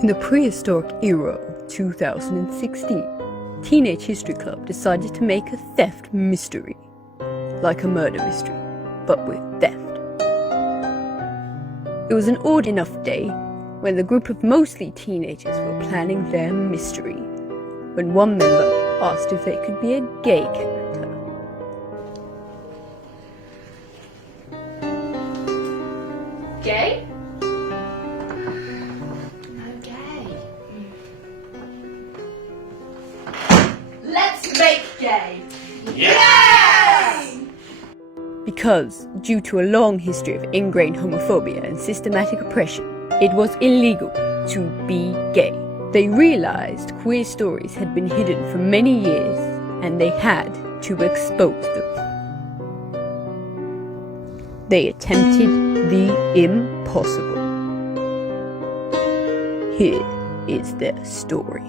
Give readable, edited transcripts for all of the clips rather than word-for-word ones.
In the prehistoric era of 2016, Teenage History Club decided to make a theft mystery, like a murder mystery, but with theft. It was an odd enough day when the group of mostly teenagers were planning their mystery, when one member asked if they could be a gay character. Gay? Let's make gay! Yay! Because, due to a long history of ingrained homophobia and systematic oppression, it was illegal to be gay. They realized queer stories had been hidden for many years, and they had to expose them. They attempted the impossible. Here is their story.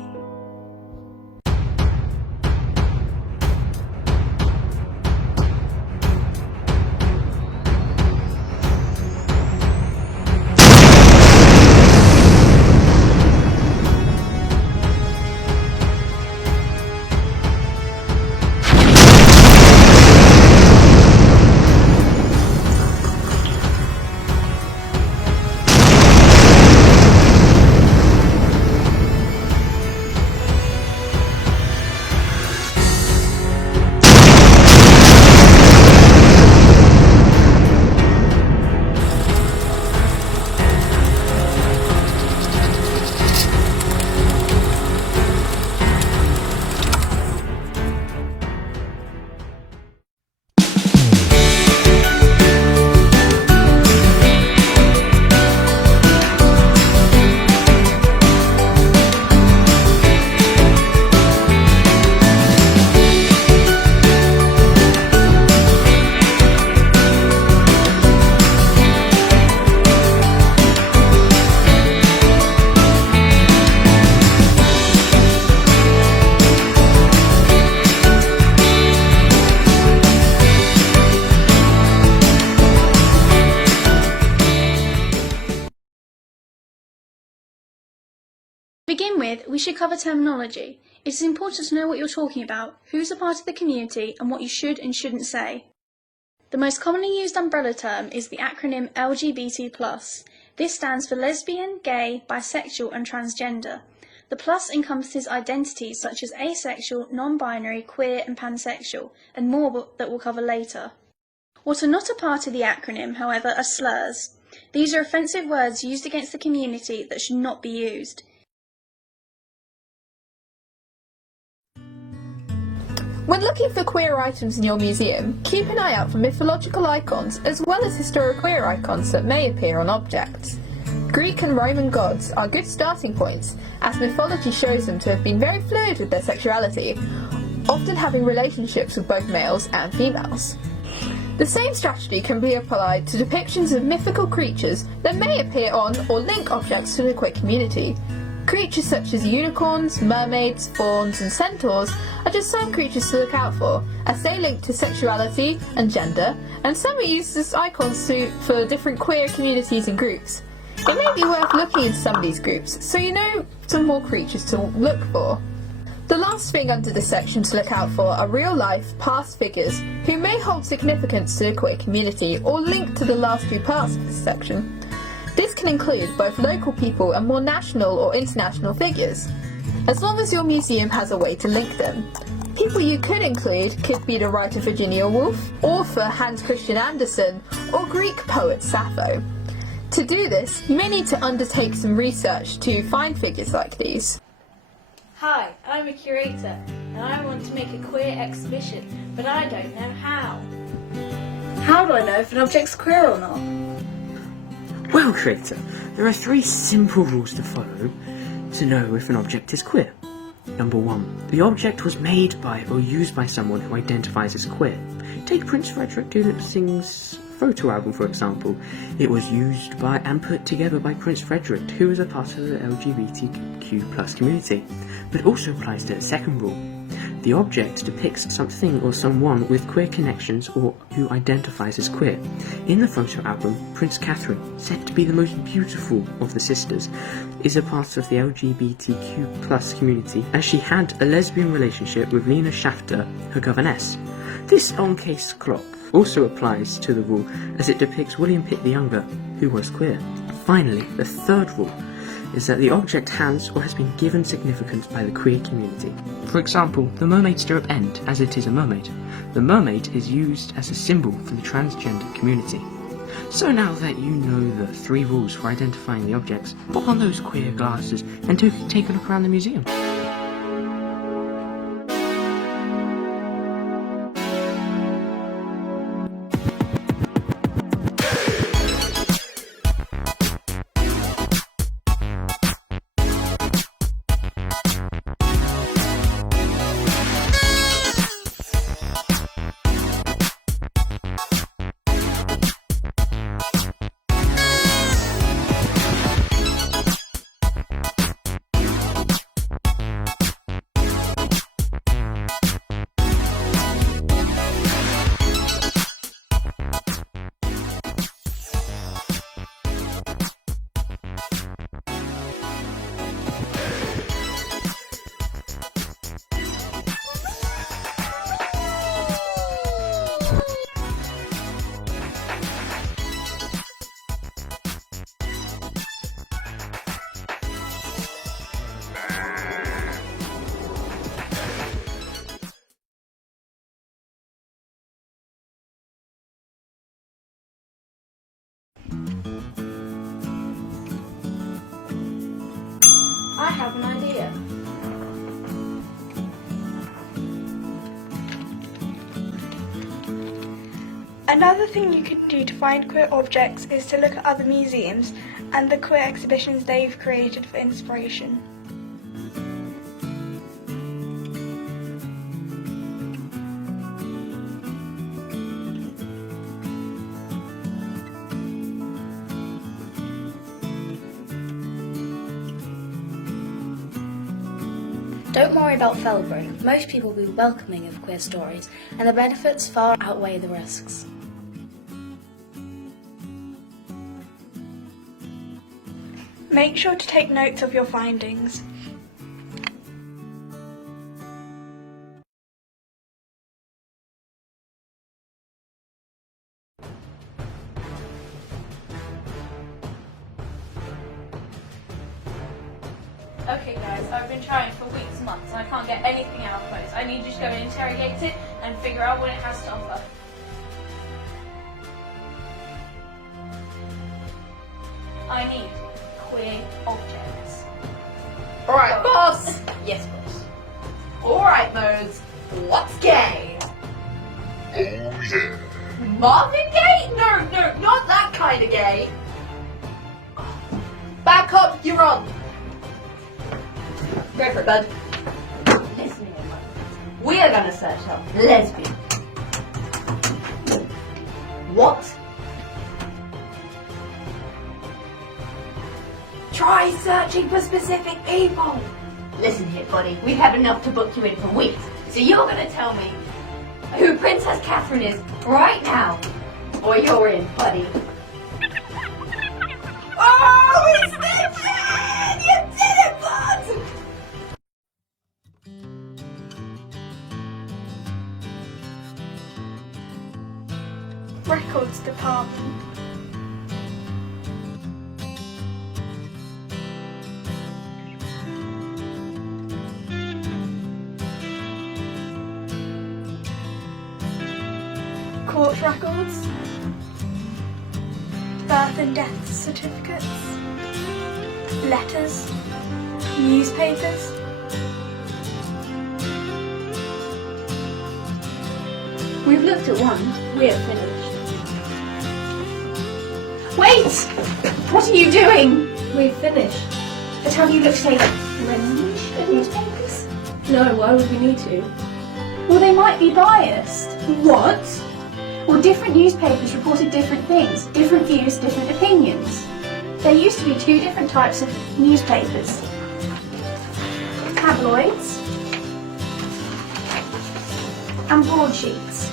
To begin with, we should cover terminology. It is important to know what you're talking about, who's a part of the community, and what you should and shouldn't say. The most commonly used umbrella term is the acronym LGBT+. This stands for lesbian, gay, bisexual, and transgender. The plus encompasses identities such as asexual, non-binary, queer, and pansexual, and more that we'll cover later. What are not a part of the acronym, however, are slurs. These are offensive words used against the community that should not be used. When looking for queer items in your museum, keep an eye out for mythological icons as well as historic queer icons that may appear on objects. Greek and Roman gods are good starting points, as mythology shows them to have been very fluid with their sexuality, often having relationships with both males and females. The same strategy can be applied to depictions of mythical creatures that may appear on or link objects to the queer community. Creatures such as unicorns, mermaids, fauns and centaurs are just some creatures to look out for, as they link to sexuality and gender, and some are used as icons for different queer communities and groups. It may be worth looking into some of these groups, so you know some more creatures to look for. The last thing under this section to look out for are real-life, past figures who may hold significance to the queer community or link to the last two parts of this section. This can include both local people and more national or international figures, as long as your museum has a way to link them. People you could include could be the writer Virginia Woolf, author Hans Christian Andersen, or Greek poet Sappho. To do this, you may need to undertake some research to find figures like these. Hi, I'm a curator, and I want to make a queer exhibition, but I don't know how. How do I know if an object's queer or not? Well, Curator, there are 3 simple rules to follow to know if an object is queer. Number 1. The object was made by or used by someone who identifies as queer. Take Prince Frederick Doolittle's photo album, for example. It was used by and put together by Prince Frederick, who is a part of the LGBTQ+ community. But it also applies to the second rule. The object depicts something or someone with queer connections or who identifies as queer. In the photo album, Prince Catherine, said to be the most beautiful of the sisters, is a part of the LGBTQ+ community, as she had a lesbian relationship with Lena Shafter, her governess. This on-case clock also applies to the rule, as it depicts William Pitt the Younger, who was queer. Finally, the third rule is that the object has or has been given significance by the queer community. For example, the mermaid stirrup end, as it is a mermaid. The mermaid is used as a symbol for the transgender community. So now that you know the 3 rules for identifying the objects, put on those queer glasses and take a look around the museum. I have an idea. Another thing you can do to find queer objects is to look at other museums and the queer exhibitions they've created for inspiration. Don't worry about Felbro. Most people will be welcoming of queer stories, and the benefits far outweigh the risks. Make sure to take notes of your findings. Okay guys, I've been trying for weeks and months and I can't get anything out of those. I need you to go and interrogate it and figure out what it has to offer. I need queer objects. Alright, boss! Yes, boss. Alright, Mose, what's gay? Oh yeah. Marvin Gaye? No, not that kind of gay. Back up, you're on. Go for it, bud. Listen to me, We are gonna search up lesbian. What? Try searching for specific people. Listen here, buddy. We've had enough to book you in for weeks. So you're gonna tell me who Princess Catherine is right now, or you're in, buddy. Oh, it's the Jen! You did it, bud! Records department. Court records. Birth and death certificates. Letters. Newspapers. We've looked at one. We're finished. Wait! What are you doing? We've finished. But have you looked at range of newspapers? No, why would we need to? Well, they might be biased. What? Well, different newspapers reported different things, different views, different opinions. There used to be 2 different types of newspapers. Tabloids and broadsheets.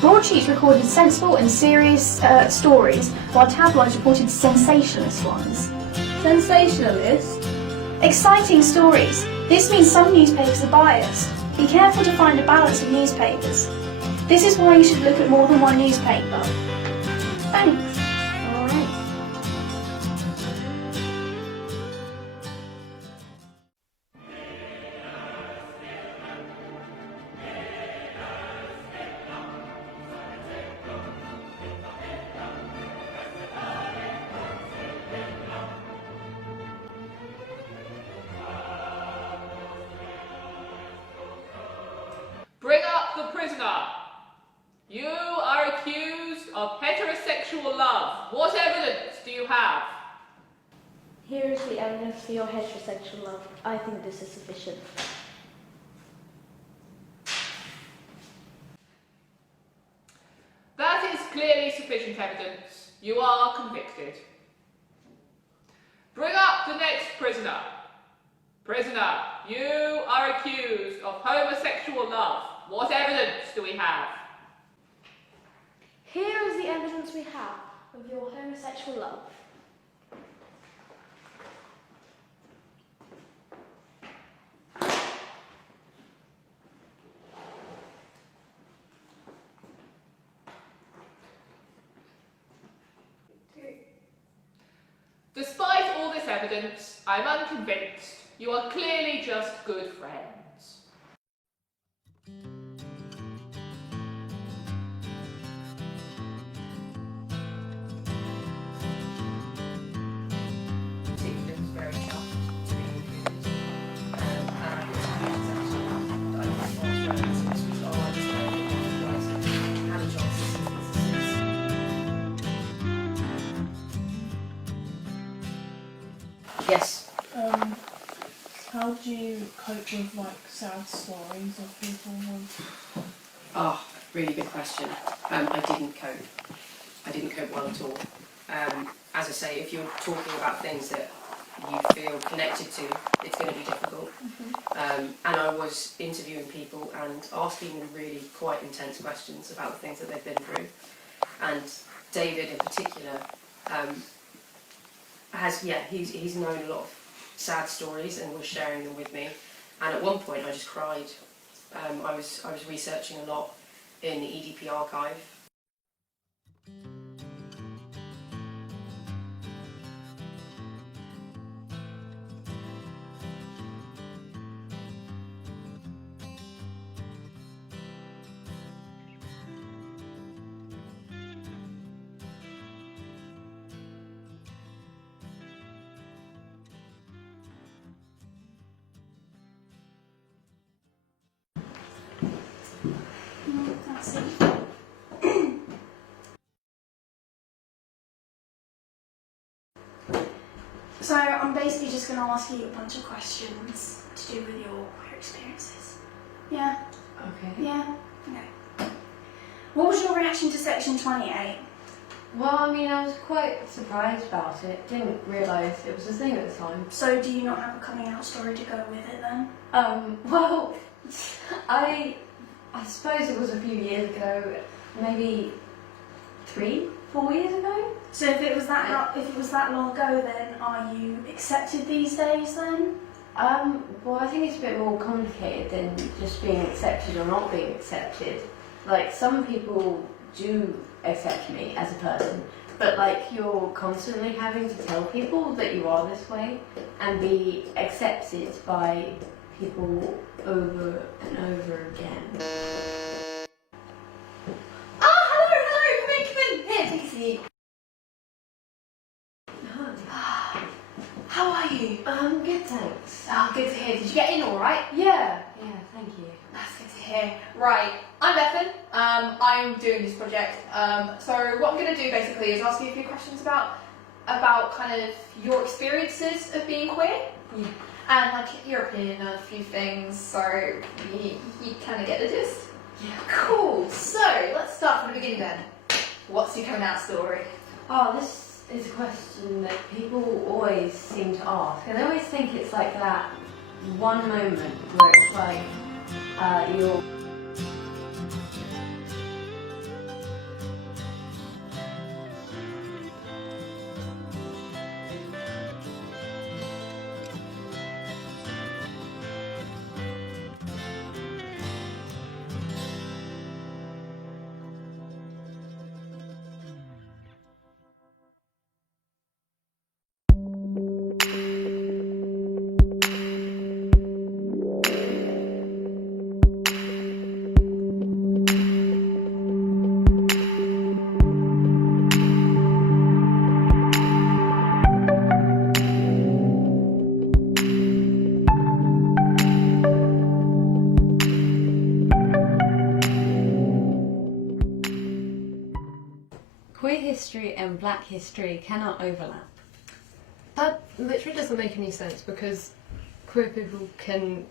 Broadsheets recorded sensible and serious stories, while tabloids reported sensationalist ones. Sensationalist? Exciting stories. This means some newspapers are biased. Be careful to find a balance of newspapers. This is why you should look at more than one newspaper. Thanks. Alright. Bring up the prisoner. You are accused of heterosexual love. What evidence do you have? Here is the evidence for your heterosexual love. I think this is sufficient. That is clearly sufficient evidence. You are convicted. Bring up the next prisoner. Prisoner, you are accused of homosexual love. What evidence do we have? Here is the evidence we have of your homosexual love. Despite all this evidence, I'm unconvinced. You are clearly just good friends. Yes. How do you cope with like sad stories of people with... Oh, really good question. I didn't cope. I didn't cope well at all. As I say, if you're talking about things that you feel connected to, it's going to be difficult. And I was interviewing people and asking them really quite intense questions about the things that they've been through. And David in particular he's known a lot of sad stories and was sharing them with me. And at one point I just cried. I was researching a lot in the EDP archive. That's it. So I'm basically just going to ask you a bunch of questions to do with your queer experiences. Yeah? Okay. Yeah? Okay. What was your reaction to Section 28? Well, I mean, I was quite surprised about it. Didn't realise it was a thing at the time. So do you not have a coming out story to go with it then? Well, I suppose it was a few years ago, maybe 3, 4 years ago. So if it was that long ago, then are you accepted these days then? Well, I think it's a bit more complicated than just being accepted or not being accepted. Like, some people do accept me as a person, but like, you're constantly having to tell people that you are this way and be accepted by people over and over again. Hello, come in. Here, take a seat. How are you? Good, thanks. Oh, good to hear. Did you get in all right? Yeah, thank you. That's good to hear. Right, I'm Bethan. I'm doing this project. So what I'm going to do basically is ask you a few questions about kind of your experiences of being queer. Yeah. And like your opinion on a few things, so you kind of get the gist. Yeah. Cool. So let's start from the beginning then. What's your coming out story? Oh, this is a question that people always seem to ask, and they always think it's like that one moment where it's like, your queer history and black history cannot overlap. That literally doesn't make any sense because queer people can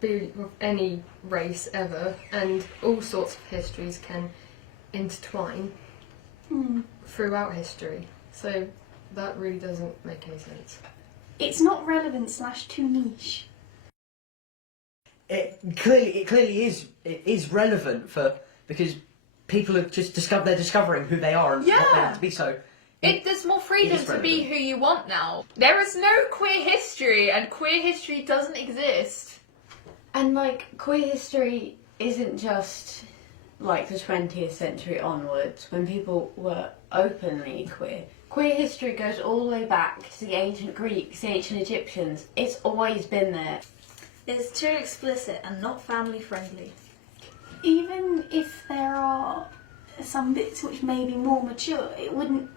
be of any race ever and all sorts of histories can intertwine throughout history. So that really doesn't make any sense. It's not relevant / too niche. It clearly is relevant because people have just they're discovering who they are and what they want to be. So there's more freedom to be who you want now. There is no queer history, and queer history doesn't exist. And like queer history isn't just like the 20th century onwards when people were openly queer. Queer history goes all the way back to the ancient Greeks, the ancient Egyptians. It's always been there. It's too explicit and not family friendly. Even if there are some bits which may be more mature, it wouldn't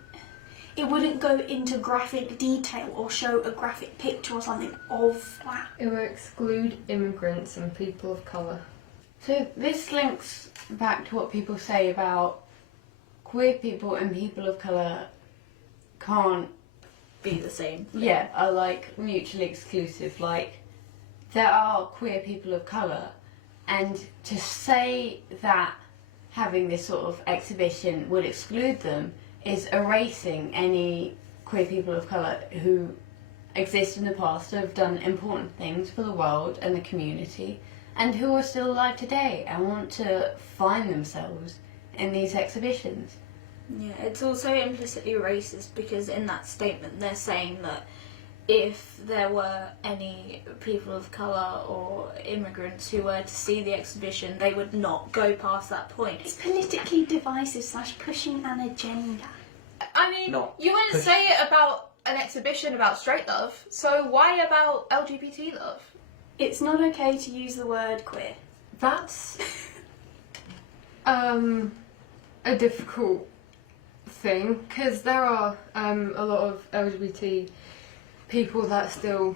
go into graphic detail or show a graphic picture or something of that. It will exclude immigrants and people of colour. So this links back to what people say about queer people and people of colour can't be the same. Yeah, are like mutually exclusive. Like there are queer people of colour, and to say that having this sort of exhibition would exclude them is erasing any queer people of colour who exist in the past, who have done important things for the world and the community, and who are still alive today and want to find themselves in these exhibitions. Yeah, it's also implicitly racist because in that statement they're saying that if there were any people of colour or immigrants who were to see the exhibition, they would not go past that point. It's politically divisive / pushing an agenda. I mean, you wouldn't say it about an exhibition about straight love, so why about LGBT love? It's not okay to use the word queer. That's a difficult thing because there are a lot of LGBT people that still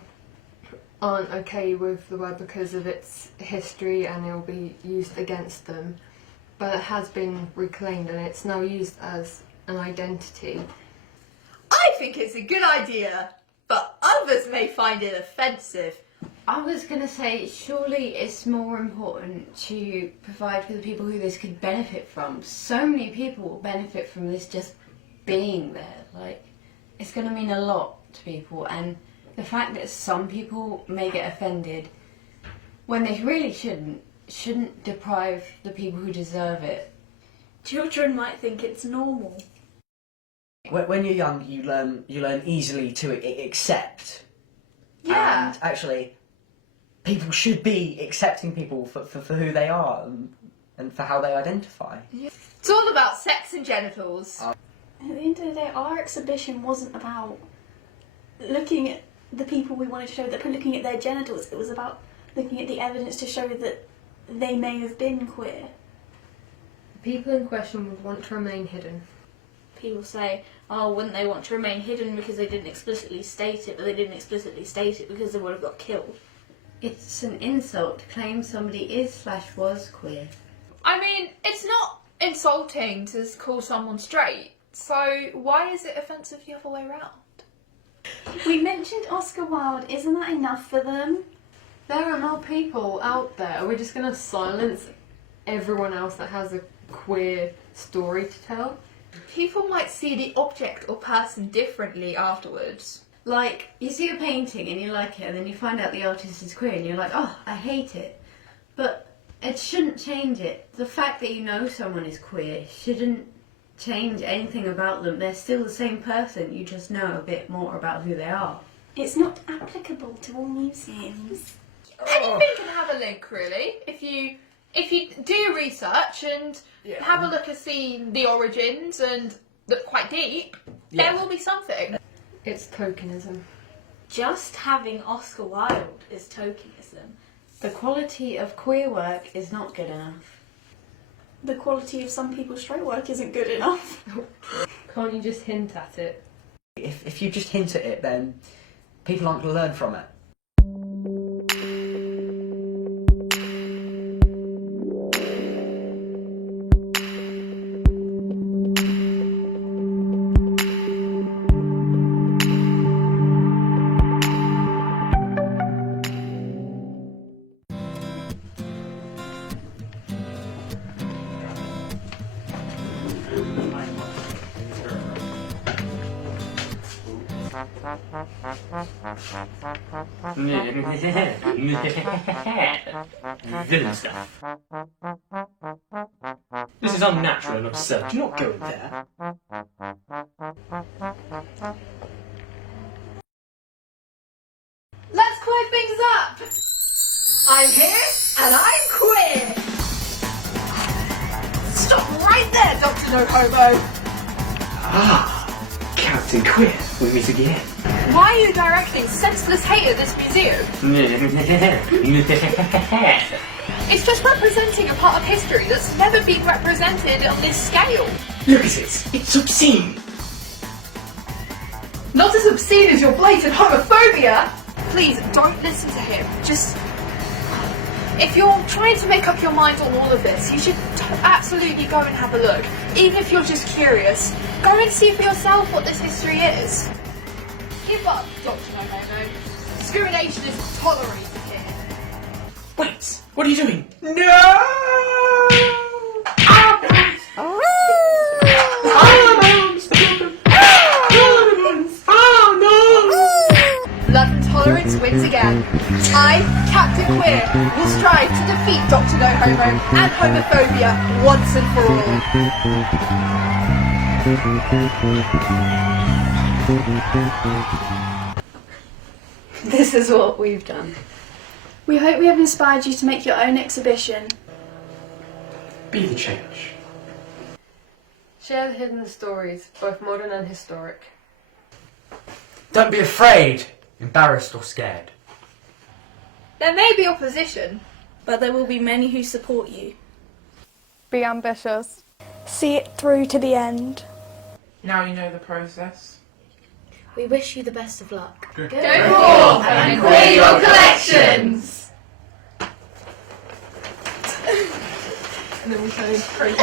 aren't okay with the word because of its history and it will be used against them, but it has been reclaimed and it's now used as an identity. I think it's a good idea, but others may find it offensive. I was going to say, surely it's more important to provide for the people who this could benefit from. So many people will benefit from this just being there. Like, it's going to mean a lot to people, and the fact that some people may get offended when they really shouldn't deprive the people who deserve it. Children might think it's normal. When you're young, you learn easily to accept. Yeah. And actually, people should be accepting people for who they are and for how they identify. Yeah. It's all about sex and genitals. At the end of the day, our exhibition wasn't about looking at the people we wanted to show, that looking at their genitals. It was about looking at the evidence to show that they may have been queer. The people in question would want to remain hidden. People say, oh, wouldn't they want to remain hidden because they didn't explicitly state it, but they didn't explicitly state it because they would have got killed. It's an insult to claim somebody is / was queer. I mean, it's not insulting to call someone straight, so why is it offensive the other way around? We mentioned Oscar Wilde, isn't that enough for them? There are more people out there. We're just going to silence everyone else that has a queer story to tell. People might see the object or person differently afterwards. Like, you see a painting and you like it, and then you find out the artist is queer and you're like, oh, I hate it. But It shouldn't change it. The fact that you know someone is queer shouldn't change anything about them. They're still the same person, you just know a bit more about who they are. It's not applicable to all museums. Anything can have a link, really. If you do your research and have a look and see the origins and look quite deep, there will be something. It's tokenism. Just having Oscar Wilde is tokenism. The quality of queer work is not good enough. The quality of some people's straight work isn't good enough. Can't you just hint at it? If you just hint at it, then people aren't going to learn from it. Villain stuff. This is unnatural and absurd. Do not go there. Let's clear things up! I'm here and I'm queer! Stop right there, Dr. No Homo! Ah, Captain Queer, we meet again. Why are you directing senseless hate at this museum? It's just representing a part of history that's never been represented on this scale. Look at it, it's obscene. Not as obscene as your blatant homophobia! Please, don't listen to him. Just... If you're trying to make up your mind on all of this, you should absolutely go and have a look. Even if you're just curious, go and see for yourself what this history is. Give up, Dr. No Homo. Discrimination is tolerated here. Wait, what are you doing? No! Love and tolerance wins again. I, Captain Queer, will strive to defeat Dr. No Homo and homophobia once and for all. This is what we've done. We hope we have inspired you to make your own exhibition. Be the change. Share the hidden stories, both modern and historic. Don't be afraid, embarrassed or scared. There may be opposition, but there will be many who support you. Be ambitious. See it through to the end. Now you know the process. We wish you the best of luck. Go forth and queer your collections! And then we turn into crazy.